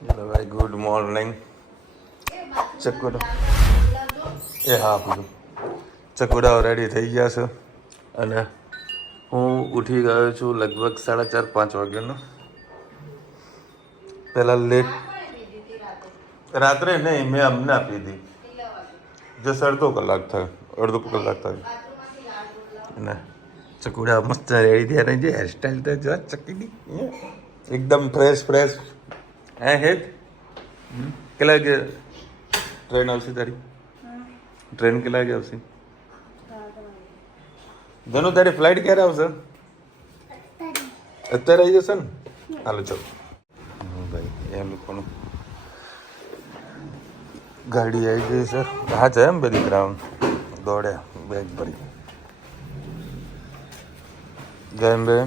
Hello ભાઈ, good morning. ચકુડા હા બધું ચકુડાઓ રેડી થઈ ગયા છે અને હું ઉઠી ગયો છું લગભગ 4:30-5 વાગ્યાનો. પહેલાં લેટ રાત્રે નહીં, મેં અમને આપી હતી. જસ અડધો કલાક થયો અને ચકુડા મસ્ત રેડી થયા ને જે હેરસ્ટાઈલ તો જો ચકીની એકદમ ફ્રેશ. હે હેત કેટલા વાગે ટ્રેન આવશે તારી? ટ્રેન કેટલા વાગે આવશે? ધનુ તારી ફ્લાઇટ ક્યારે આવશે? અત્યારે આવી જશે ને? હાલો ચાલો ભાઈ, એ લોકોનું ગાડી આવી ગઈ છે. હા છે એમ બધી ગ્રાઉન્ડ દોડ્યા બેગ ભરી. જયમ બેન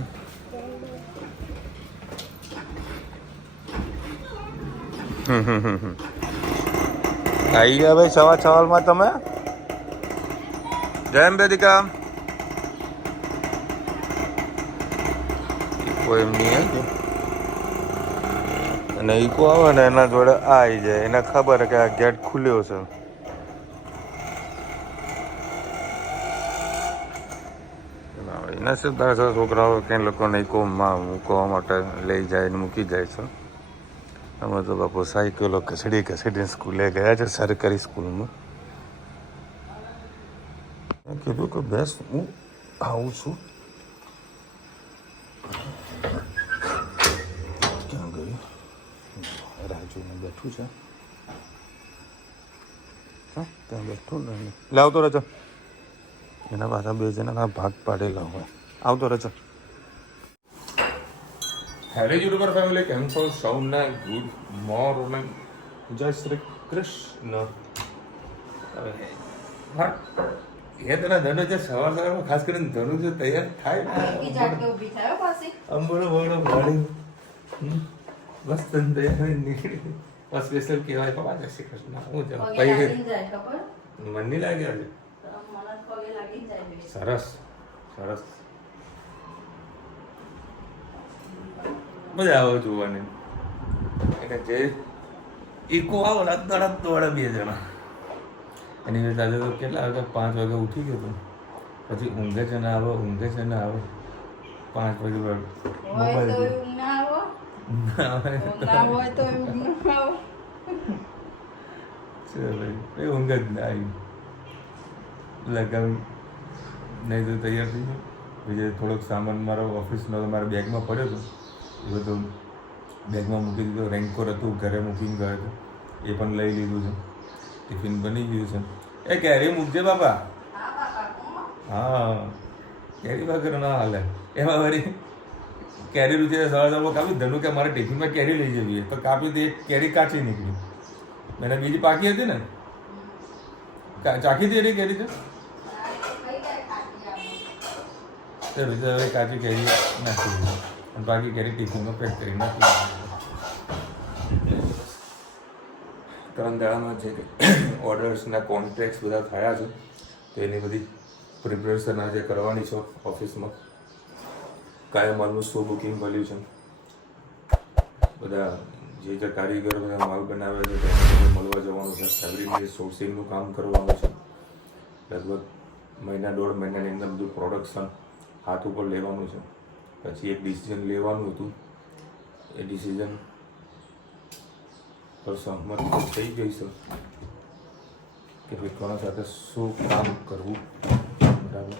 આવી ગયા ભાઈ 6:15 તમે. જયમ બેદિકા ઈકો એમની આવી અને ઈકો આવે ને એના જોડે આ આવી જાય. એને ખબર કે આ ગેટ ખુલ્યો છે. એના શું તારા છોકરાઓ કંઈ લોકોને ઈકોમાં મૂકવા માટે લઈ જાય ને મૂકી જાય છે. અમે તો બાપુ સાયકલો ઘસડીને સ્કૂલે ગયા છે, સરકારી સ્કૂલમાં. મેં કીધું કે બેસ હું આવું છું. ક્યાં ગયું? રાજુને બેઠું છે ત્યાં બેઠું ને લે આવતો રહેજો. એના પાછા 2 જણા ભાગ પાડેલા હોય. આવતો રહેજો. હેલો યુટ્યુબર ફેમિલી, કેમ છો? સૌને ગુડ મોર્નિંગ, જય શ્રી કૃષ્ણ. હા એ તને ધનુ છે સવારમાં ખાસ કરીને ધનુ જો તૈયાર થાય અંબોળો બોળો ભાડી બસ તને તૈયાર નીકળી બસ સ્પેશિયલ કહેવાય પપ્પા જય શ્રી કૃષ્ણ. હું જાઉં મન નહીં લાગે આજે. સરસ મજા આવે જોવાની. એટલે જે ઈકો આવો દોડા 2 જણા એની રીતે આજે તો કેટલા વાગે 5 વાગે ઉઠી ગયો હતો. પછી ઊંઘે છે ને આવે 5 વાગે મોબાઈલ ઊંઘ જ ના આવી લગાવી નહીં તો તૈયાર થઈ ગયો. બીજે થોડોક સામાન મારો ઓફિસનો મારા બેગમાં પડ્યો હતો, એ બધું બેગમાં મૂકી દીધો. રેનકોટ હતું ઘરે મૂકીને ગયો હતો, એ પણ લઈ લીધું છે. ટિફિન બની ગયું છે. એ કેરી મૂકજે બાપા. હા કેરી વગર ના હાલે. એમાં વળી કેરી રૂચે સવાર કાપી. ધનુ કે મારે ટિફિનમાં કેરી લઈ જવી તો કાપી તો એક કેરી કાચી નીકળી. મેં બીજી પાકી હતી ને ચાખી હતી એની કેરી તો હવે કાચી કેરી નાખી દીધી અને બાકી કેરી ટિફિનમાં પેક કરી નાખી. 3 દાડામાં જે ઓર્ડર્સના કોન્ટ્રાક્ટ્સ બધા થયા છે તો એની બધી પ્રિપરેશન આજે કરવાની છે ઓફિસમાં. કયા માલનું શું બુકિંગ મળ્યું છે, બધા જે કારીગરો બધા માલ બનાવે છે તેને મળવા જવાનું છે. ફેબ્રિકની સોર્સિંગનું કામ કરવાનું છે. લગભગ 1-1.5 મહિનાની અંદર બધું પ્રોડક્શન હાથ ઉપર લેવાનું છે. પછી એક ડિસિઝન લેવાનું હતું, એ ડિસિઝન પર સહમત થઈ ગઈ છે કે ભાઈ કોના સાથે શું કામ કરવું. બરાબર,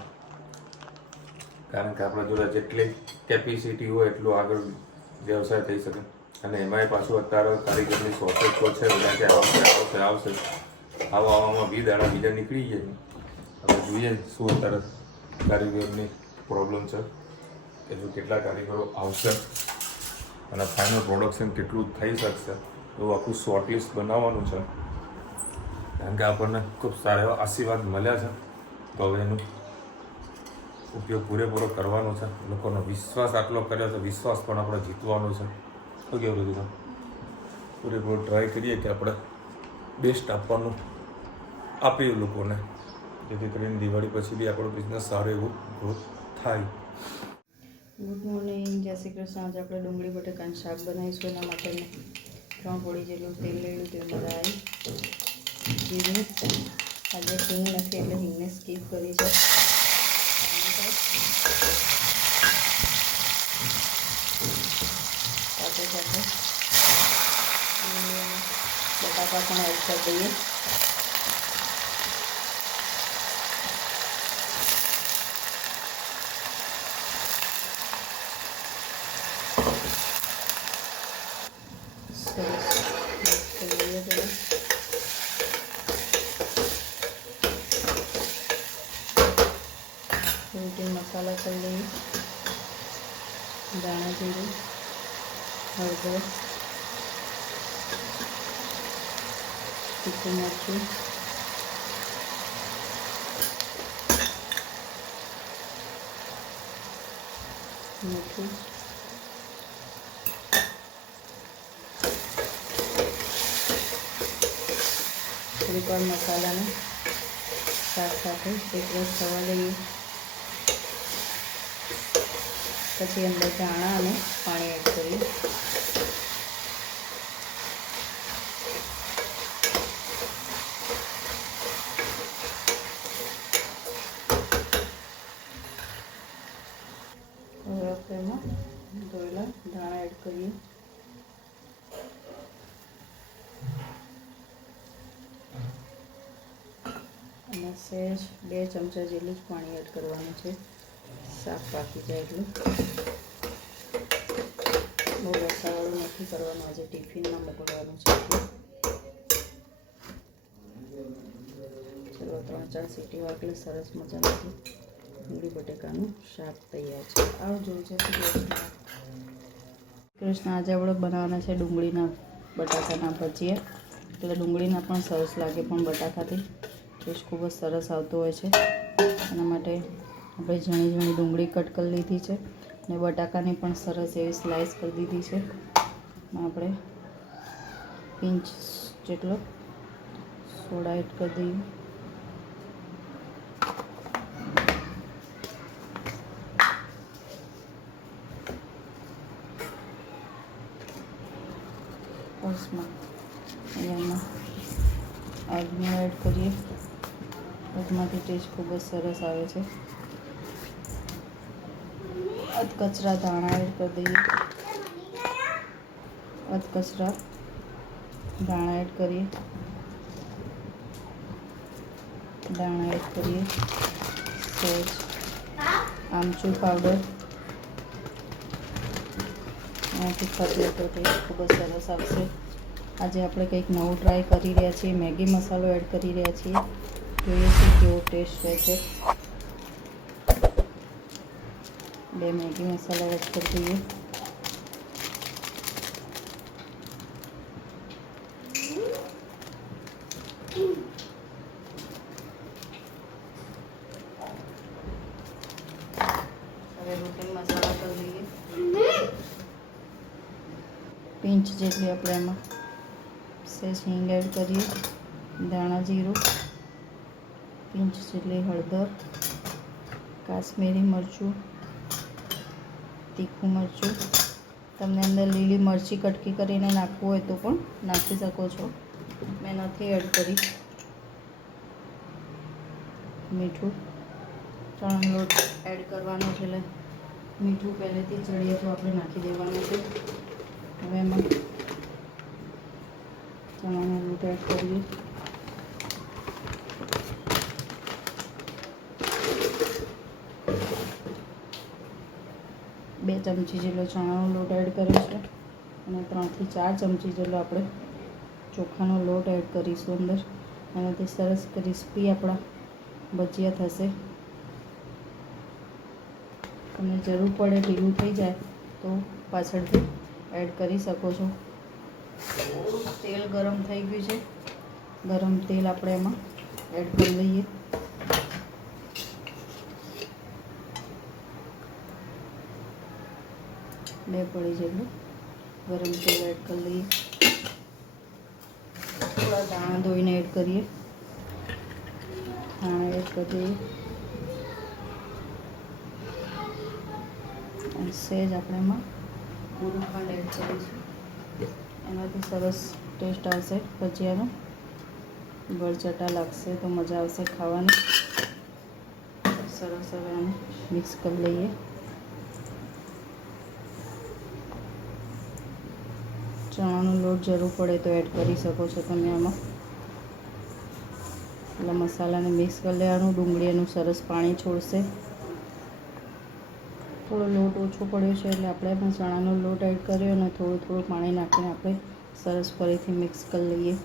કારણ કે આપણા જોડે જેટલી કેપેસિટી હોય એટલું આગળ વ્યવસાય થઈ શકે. અને એમાંય પાછું અત્યારે કારીગરની શોર્ટેજ તો છે, બધા કે આવશે આવવામાં 20 દાડા બીજા નીકળી જાય. હવે જોઈએ શું અત્યારે કારીગરની પ્રોબ્લેમ છે કે જો કેટલા કારીગરો આવશે અને ફાઇનલ પ્રોડક્શન કેટલું થઈ શકશે એવું આખું શોર્ટ લિસ્ટ બનાવવાનું છે. કારણ કે આપણને ખૂબ સારા એવા આશીર્વાદ મળ્યા છે તો હવે એનો ઉપયોગ પૂરેપૂરો કરવાનો છે. લોકોનો વિશ્વાસ આટલો કર્યો છે, વિશ્વાસ પણ આપણે જીતવાનો છે. તો કેવું બધું પૂરેપૂરો ટ્રાય કરીએ કે આપણે બેસ્ટ આપવાનું આપીએ લોકોને, જેથી કરીને દિવાળી પછી બી આપણો બિઝનેસ સારો એવો ગ્રોથ થાય. ગુડ મોર્નિંગ, જય શ્રી કૃષ્ણ. આજે આપણે ડુંગળી બટેકાનું શાક બનાવીશું. એના માટે 3 પોળી જેટલું તેલ લઈ લીધું. તેમાં રાઈ, જીરું, આજે હિંગ નથી એટલે હિંગને સ્કીપ કરી છે. સાથે સાથે બટાકા પણ એડ કરી દઈએ. સરસ મિક્સ કરી દઈએ જરા. રોટી મસાલા કરી લઈએ. દાણા જીરું, હળદર, તીખું મરચું, મીઠું, થોડીક વાર મસાલાને શાક સાથે એકરસ થવા દઈએ. પછી અંદર ધાણા અને પાણી એડ કરીએ. હવે આપણે એમાં ધોયેલા ધાણા એડ કરીએ. અને સહેજ 2 ચમચા જેટલું જ પાણી એડ કરવાનું છે, શાક પાકી જાય એટલું. બહુ રસાવાળું નથી કરવાનું, આજે ટિફિનમાં મોકલવાનું છે. ચલો 3-4 સીટી વાગલે સરસ મજાનું ડુંગળી બટેકાનું શાક તૈયાર છે. આવજો. જય શ્રી કૃષ્ણ. કૃષ્ણ. આજે આપણે બનાવવાના છે ડુંગળીના બટાકાના ભજીયા. એટલે ડુંગળીના પણ સરસ લાગે, પણ બટાકાથી ટેસ્ટ ખૂબ જ સરસ આવતો હોય છે. એના માટે આપણે ઝીણી ઝીણી ડુંગળી કટ કરી લીધી છે અને બટાકાની પણ સરસ એવી સ્લાઇસ કરી દીધી છે. આપણે પિંચ જેટલો સોડા એડ કરી દઈએ. પર્સમાં એમાં આજમો એડ કરીએ. આજમાંથી ટેસ્ટ ખૂબ જ સરસ આવે છે. અધકચરા ધાણા એડ કરી દઈએ. અધકચરા ધાણા એડ કરીએ. દાણા એડ કરીએ. સહેજ આમચૂર પાવડર. એનાથી ખાઈએ તો ટેસ્ટ ખૂબ જ સરસ આવશે. આજે આપણે કંઈક નવું ટ્રાય કરી રહ્યા છીએ. મેગી મસાલો એડ કરી રહ્યા છીએ. જોઈએ છીએ કેવો ટેસ્ટ રહે છે. 2 મેગી મસાલા એડ કરી દઈએ. હવે રૂટીન મસાલા કરી દઈએ. પિંચ જેટલી આપણે એમાં સહેજ હિંગ એડ કરીએ. દાણા જીરું, પિંચ જેટલી હળદર, કાશ્મીરી મરચું, તીખું મરચું. તમને અંદર લીલી મરચી કટકી કરીને નાખવું હોય તો પણ નાખી શકો છો. મેં નથી એડ કરી. મીઠું, ચણાનો લોટ એડ કરવાનો છે એટલે મીઠું પહેલેથી ચડીએ તો આપણે નાખી દેવાનું છે. હવે એમાં ચણાનો લોટ એડ કરીએ. બે ચમચી જેટલો ચણાનો લોટ એડ કર્યો છે અને 3 થી 4 ચમચી જેટલો આપણે ચોખાનો લોટ એડ કરીશું અંદર. એનાથી સરસ ક્રિસ્પી આપણા ભજીયા થશે. તમને જરૂર પડે ઢીલું થઈ જાય તો પાછળથી એડ કરી શકો છો. તેલ ગરમ થઈ ગયું છે. ગરમ તેલ આપણે એમાં એડ કરી લઈએ. બે પડી જેટલું ગરમ તેલ એડ કરી લઈએ. થોડા દાણા ધોઈને એડ કરીએ. દાણા એડ કરી દઈએ. અને સહેજ આપણે એમાં પૂરું ખાંડ એડ કરીશું. એનાથી સરસ ટેસ્ટ આવશે ભજીયાનો. ગળચટા લાગશે તો મજા આવશે ખાવાની. સરસ હવે આને મિક્સ કરી લઈએ. ચણાનો લોટ જરૂર પડે તો એડ કરી શકો છો તમે આમાં. એટલે મસાલાને મિક્સ કરી લેવાનું. ડુંગળી એનું સરસ પાણી છોડશે. થોડો લોટ ઓછો પડ્યો છે એટલે આપણે પણ ચણાનો લોટ એડ કર્યો અને થોડું પાણી નાખીને આપણે સરસ ફરીથી મિક્સ કરી લઈએ.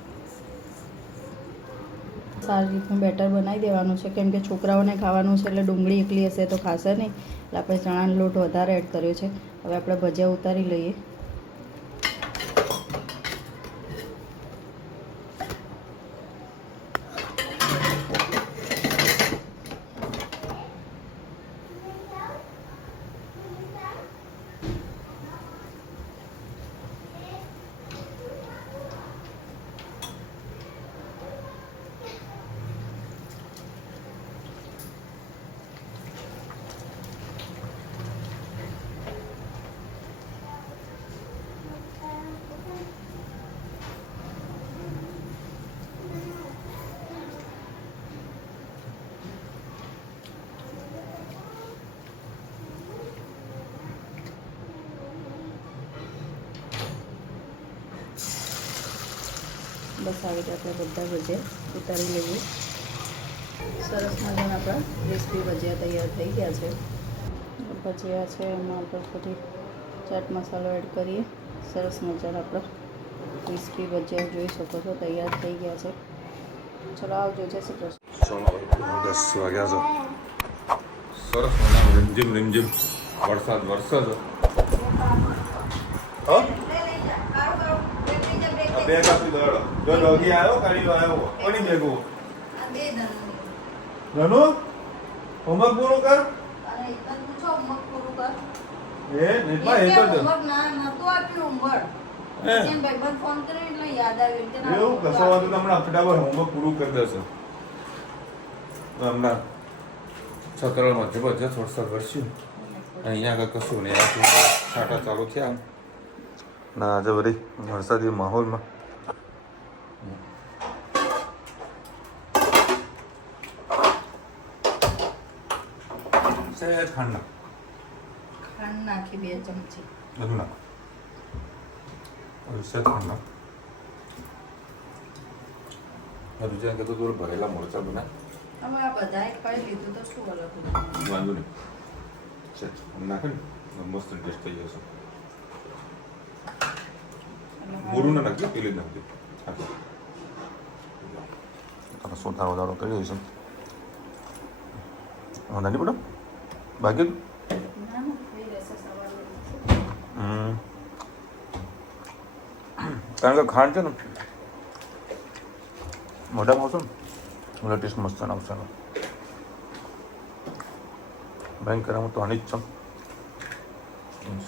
સારી રીતનું બેટર બનાવી દેવાનું છે, કેમ કે છોકરાઓને ખાવાનું છે એટલે ડુંગળી એકલી હશે તો ખાશે નહીં, એટલે આપણે ચણાનો લોટ વધારે એડ કર્યો છે. હવે આપણે ભજીયા ઉતારી લઈએ. બસ આવી રીતે આપણે બધા ભજીયા ઉતારી લઈએ. સરસ મજાના આપણા ક્રિસ્પી ભજીયા તૈયાર થઈ ગયા છે. ભજીયા છે એમાં આપણે પછી ચાટ મસાલો એડ કરીએ. સરસ મજાના આપણા ક્રિસ્પી ભજીયા જોઈ શકો છો તૈયાર થઈ ગયા છે. ચલો આવજો. જય શ્રી કૃષ્ણ. 10 વાગ્યા છે. સરસ મજાનો રીમઝીમ વરસાદ વરસે છે. હા બેગ આપી દો. જો ડોગી આવ્યો કાઢીનો આવ્યો કોની બેગો ધનુ હોમવર્ક પૂરું કર. એ નિર્મા એ તો એવું કસવા તો હમણાં ફટાફટ હોમવર્ક પૂરું કરી દેશે. હમણાં છતરા મધ્ય થોડસા વર્ષ્યું અહીંયા આગળ કશું નહીં. આ છાંટા ચાલુ થયા ના આજે બધી વરસાદી માહોલમાં સહેજ ખાંડ નાખી 2 ચમચી બધું નાખ. સહેજ ખાંડ નાખ. બીજા કીધું થોડું ભરેલા મોરચા બનાય. હવે આ બધાએ ખાઈ લીધું તો શું અલગ વાંધો નહીં. સહેજ નાખે ને મસ્ત ટેસ્ટ થઈ જશે. બોરું ના નાખજો, પેલી જ નાખજો. તમે શું થાવ વધારો કરી દઈશું. નાની પડો બાકી કારણ કે ખાંડ છે ને મોઢામાં આવશે ને મને ટેસ્ટ મસ્ત આવશે. બેંક કરાવું તો આની જ છે.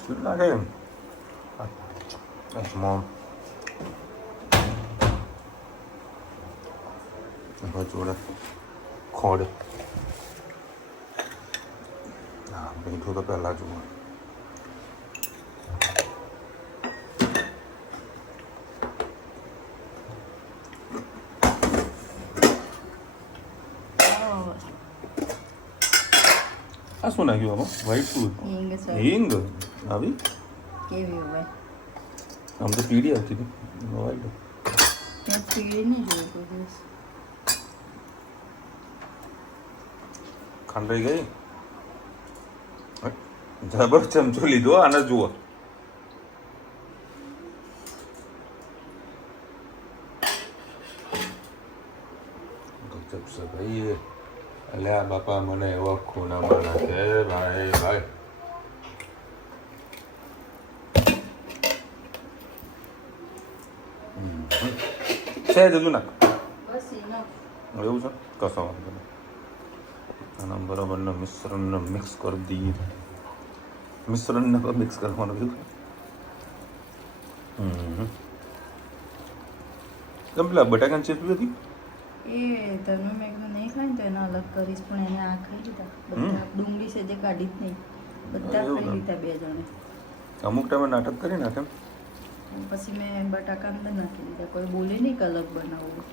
સ્વીટ લાગે એમ મોમ જોડે ખોડ. હા મીઠું તો પહેલાં જુઓ. આ શું નાખ્યું આમાં? વ્હાઈટ શું? હિંગ આવી કેવી હોય? આમ તો પીળી આવતી હતી. વ્હાઈટ પીળી નહીં જોયું કોઈ દિવસ. ખાંડ રહી ગઈ. જબર ચમચો લીધો. આને જુઓ ગજબ છે ભાઈ. અલ્યા બાપા મને એવો ખૂના બનાવે ભાઈ ભાઈ. છે જતું નાખ. બસ એવું છે કશો વાંધો નહીં. આના બરાબરના મિશ્રણને મિક્સ કરી દઈએ. મિશ્રણને પણ મિક્સ કરવાનું એવું. કેમ પેલા બટાકાની ચટણી હતી એ તને મેં એકદમ નહીં ખાય ને તો એને અલગ કરીશ, પણ એને આ ખાઈ લીધા બધા. ડુંગળી છે જે કાઢી જ નહીં, બધા ખાઈ લીધા 2 જણે. અમુક ટાઈમે નાટક કરી નાખે. પછી મેં બટાકા અંદર નાખી દીધા. કોઈ બોલે નહીં કે અલગ બનાવવું.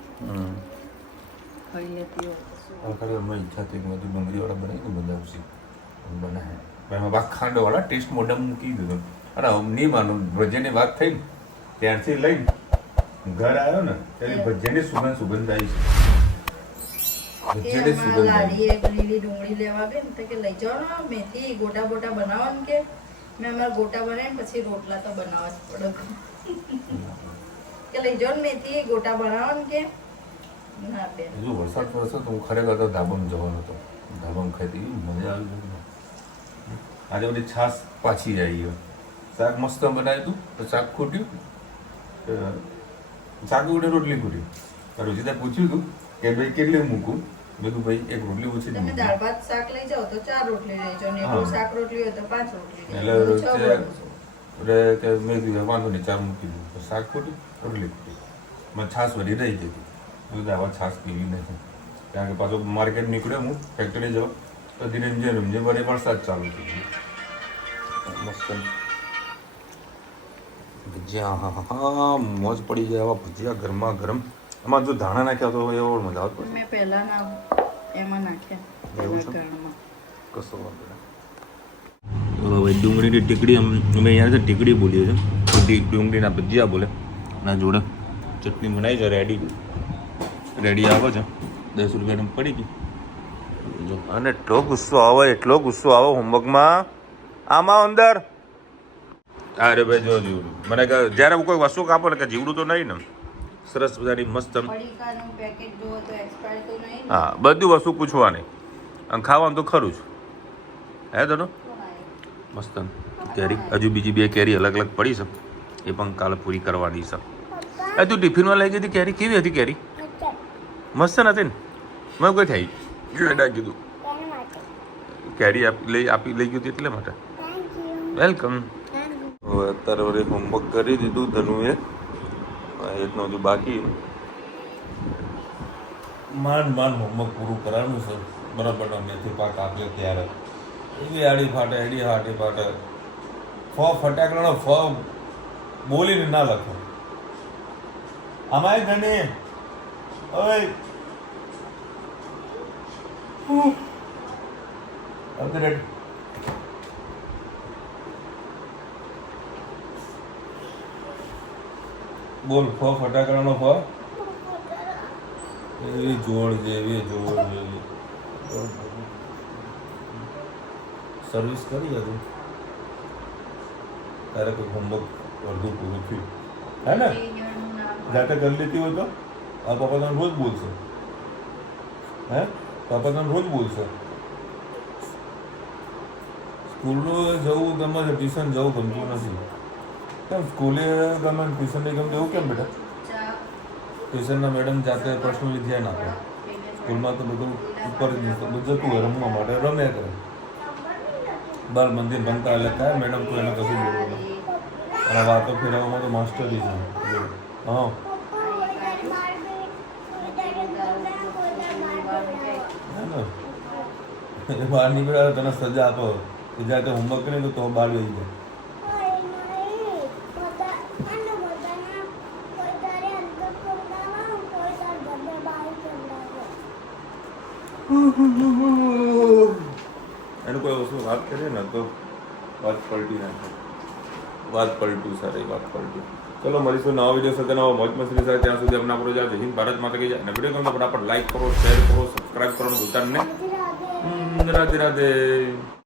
ખાઈ લેતી હોય ખરેખર મને ઈચ્છા થઈ કે બધું ડુંગળીવાળા બનાવી તો મજા આવશે બનાવે એમાં બાક ખાંડવાળા ટેસ્ટ મોઢામાં મૂકી દીધો અને નહીં માનું ભજીયાની વાત થઈ ને ત્યારથી લઈને ઘર આવ્યો ને ત્યારે ભજીયાની સુગંધ આવી છે. ભજીયાની સુગંધ આવી. લાડીએ લીલી ડુંગળી લેવા ગઈ ને તો કે લઈ જાઓ ને મેથી ગોટા બોટા બનાવવાનું કે મેં અમારા ગોટા બનાવીને પછી રોટલા તો બનાવવા જ પડે કે લઈ જાઓ ને મેથી ગોટા બનાવવાનું કે ના બેન જો વરસાદ વરસાદ તો હું ખરેખર તો ધાબામાં જવાનો હતો. ધાબામાં ખાઈ મજા આવી ગઈ. આજે બધી છાશ પાછી આવી ગયો. શાક મસ્ત બનાવ્યું હતું તો શાક ખૂટ્યું. શાક ઉડે રોટલી ખૂટી. રોજીતા પૂછ્યું હતું કે ભાઈ કેટલી મૂકું? મેં કીધું ભાઈ એક રોટલી ઓછી તમે દાળ ભાત શાક લઈ જાઓ તો 4 રોટલી લઈ જાઓ ને એટલું શાક રોટલી હોય તો 5 રોટલી લઈ એટલે જાઓ. મેં કીધું વાંધો નહીં 4 મૂકી દીધું તો શાક ખૂટ્યું રોટલી ખૂટી. મને છાશ વધી રહી જતી. કીધું આવા છાશ પીવી નથી કારણ કે પાછો માર્કેટ નીકળ્યો હું ફેક્ટરી જવા તો ધીરે ધીરે વળી વરસાદ ચાલુ થઈ ગયો. મસ્ત ભજીયા હા હા હા મોજ પડી જાય આવા ભજીયા ગરમા ગરમ. આમાં જો ધાણા નાખ્યા તો એવો મજા આવતો. મેં પહેલા ના એમાં નાખ્યા એવું છે? ગાળમાં. કશો વાંધો નહીં. હવે ડુંગળીની ટીકડી અમે અહીંયા છે ટીકડી બોલીએ છીએ. ડુંગળીના ભજીયા બોલે ના જોડે ચટણી બનાવી છે રેડી આવે છે 10 રૂપિયાની પડી ગઈ. અને એટલો ગુસ્સો આવે હોમવર્કમાં આમાં અંદર. અરે ભાઈ જો જીવડું મને કહે જ્યારે કોઈ વસ્તુ કાપો ને કે જીવડું તો નહીં ને સરસ મજાની મસ્ત પડીકાનું પેકેટ જોવો તો એક્સપાયર તો નહીં ને? હા બધી વસ્તુ પૂછવાની અને ખાવાનું તો ખરું જ હે તનો મસ્ત કેરી હજુ બીજી 2 કેરી અલગ અલગ પડી છે એ પણ કાલે પૂરી કરવાની છે. તું ટિફિનમાં લઈ ગઈ હતી કેરી કેવી હતી કેરી? મસ્ત નથી ને? મેં કોઈ થઈ કીધું કેરી લઈ ગઈ હતી એટલે માટે વેલકમ. હવે અત્યારે વળી હોમવર્ક કરી દીધું ધનુએ એકનું હજુ બાકી માંડ હોમવર્ક પૂરું કરવાનું છે. બરાબર મેથી પાક આપ્યો ત્યારે એવી આડી ફાટે ફટાકડાનો બોલીને ના લખો. આમાં ઘણી ઓય અપડેટ બોલ ફટાકડાનો એવી જોડ જેવી સર્વિસ કરી હતું તારે કોઈ હોમવર્ક અડધું પૂરું થયું હે ને જાતે કરી લેતી હોય તો આ પપ્પા તને રોજ બોલશે હે પપ્પા તને રોજ બોલશે. સ્કૂલનું જવું ગમે છે ટ્યુશન જવું ગમતું નથી. કેમ સ્કૂલે ગમે ટ્યુશન નહીં ગમતું એવું કેમ બેટા? ટ્યુશનના મેડમ જાતે પર્સનલી ધ્યાન આપે. સ્કૂલમાં તો બધું ઉપર જતું હોય રમવા માટે રમે કરે. બાલ મંદિર ભણતા એટલે થાય મેડમ તો એને કશું બોલવું અને વાતો ફેરવવામાં તો માસ્ટરી છે. હા એ બહાર નીકળ્યા તને સજા આપો કે જાતે હોમવર્ક કરે તો બહાર લઈ જાય. એનું કોઈ વસ્તુ વાત કરીએ ને તો વાત પલટી નાખે. વાત પલટું સારી વાત પલટું. ચલો મળીશું નવા વિડીયો સાથે નવા મોજ મસ્તી સાથે. ત્યાં સુધી અમને આપણો જય હિન્દ ભારત માતા કી જય. અને વિડીયો ગમે તો ફટાફટ લાઈક કરો શેર કરો સબસ્ક્રાઈબ કરવાનું ભૂલતા નહીં. રાધે રાધે.